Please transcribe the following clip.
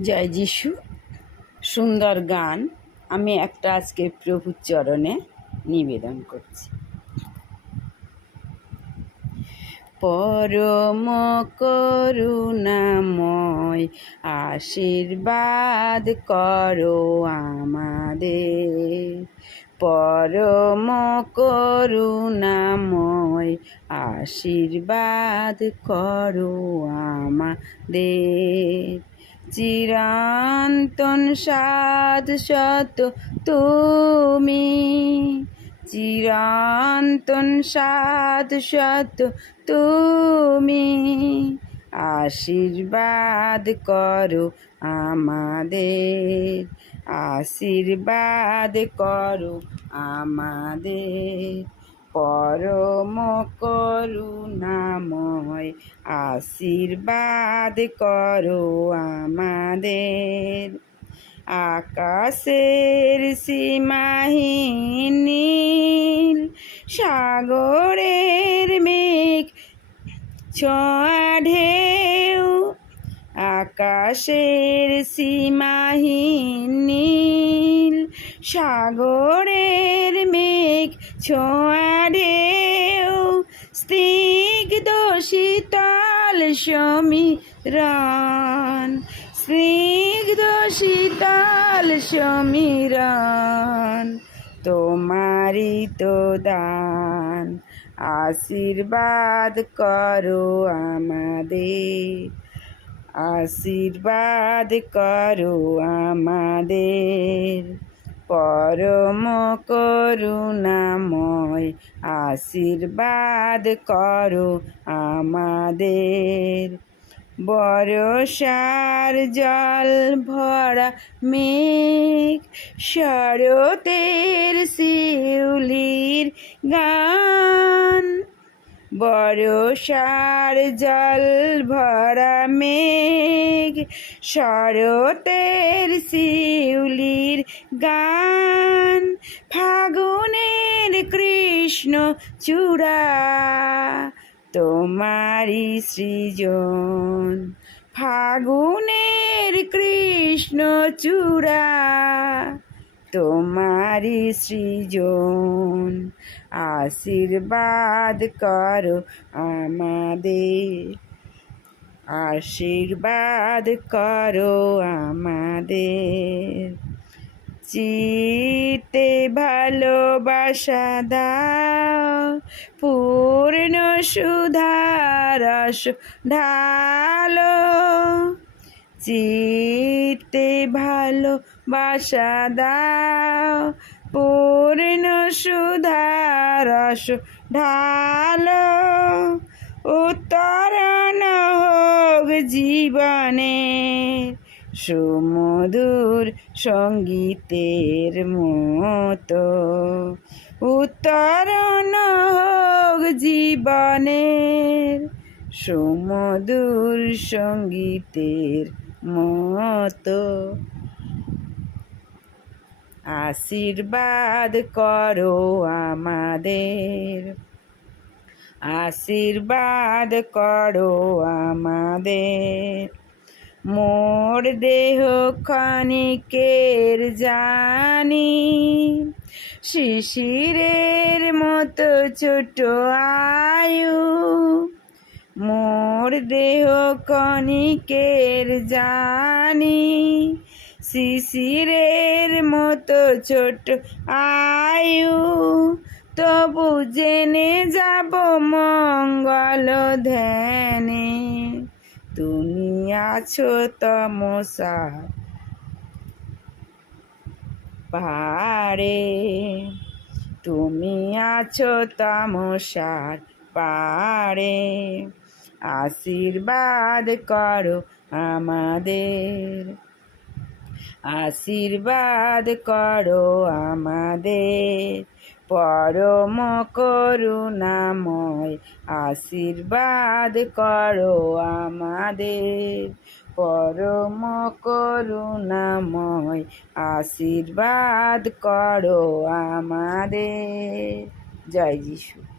জয় যিশু। সুন্দর গান। আমি একটা আজকে প্রভুর চরণে নিবেদন করছি। পরম করুণাময় আশীর্বাদ করো আমাদের। পরম করুণাময় আশীর্বাদ করো আমাদের। চিরান্তন সাদ শত তুমি। চিরান্তন সাদ শত তুমি। আশীর্বাদ করো আমাদের আশীর্বাদ করো আমাদের। পরম করুণাময় আশীর্বাদ করো আমাদের। আকাশের সীমাহীন নীল, সাগরের মেঘ, ছোঁয়া ঢেউ। আকাশের সীমাহীন নীল, সাগরের মেঘ, ছোঁয়া সমীরণ স্নিগ্ধ শীতল সমীরণ তোমারই তো দান। আশীর্বাদ করো আমাদের আশীর্বাদ করো আমাদের। পরম করুণাময় আশীর্বাদ করো আমাদের। বরসার জল ভরা মেঘ শরতের শিউলির গান। বরসার জল ভরা মেঘ, শরতের শিউলির গান, ফাগুনের কৃষ্ণ চূড়া তোমারি সৃজন, ফাগুনের কৃষ্ণ চূড়া। তোমারি সৃজন, আশীর্বাদ করো আমাদের। আশীর্বাদ করো আমাদের। চিতে ভালোবাসা দাও, পূর্ণ সুধারস ঢালো। চিতে ভালোবাসা দাও। পূর্ণ সুধারস ঢাল উত্তরণ হোক জীবনের সুমধুর সঙ্গীতের মতো। উত্তরণ হোক জীবনের। সুমধুর সঙ্গীতের মতো। আশীর্বাদ করো আমাদের। আশীর্বাদ করো আমাদের। মোর দেহ ক্ষণিকের জানি, শিশিরের মতো ছোট আয়ু মোর দেহ ক্ষণিকের জানি, শিশিরের মতো ছোট আয়ু। তবু জেনে যাব মঙ্গল ধ্যানে। তুমি আছো তমসা পাহাড়ে। তুমি আছো তমসার পাহাড়ে। আশীর্বাদ করো আমাদের। আশীর্বাদ করো আমাদের। পরম করুণাময় আশীর্বাদ করো আমাদের। পরম করুণাময় আশীর্বাদ করো আমাদের। জয় যিশু।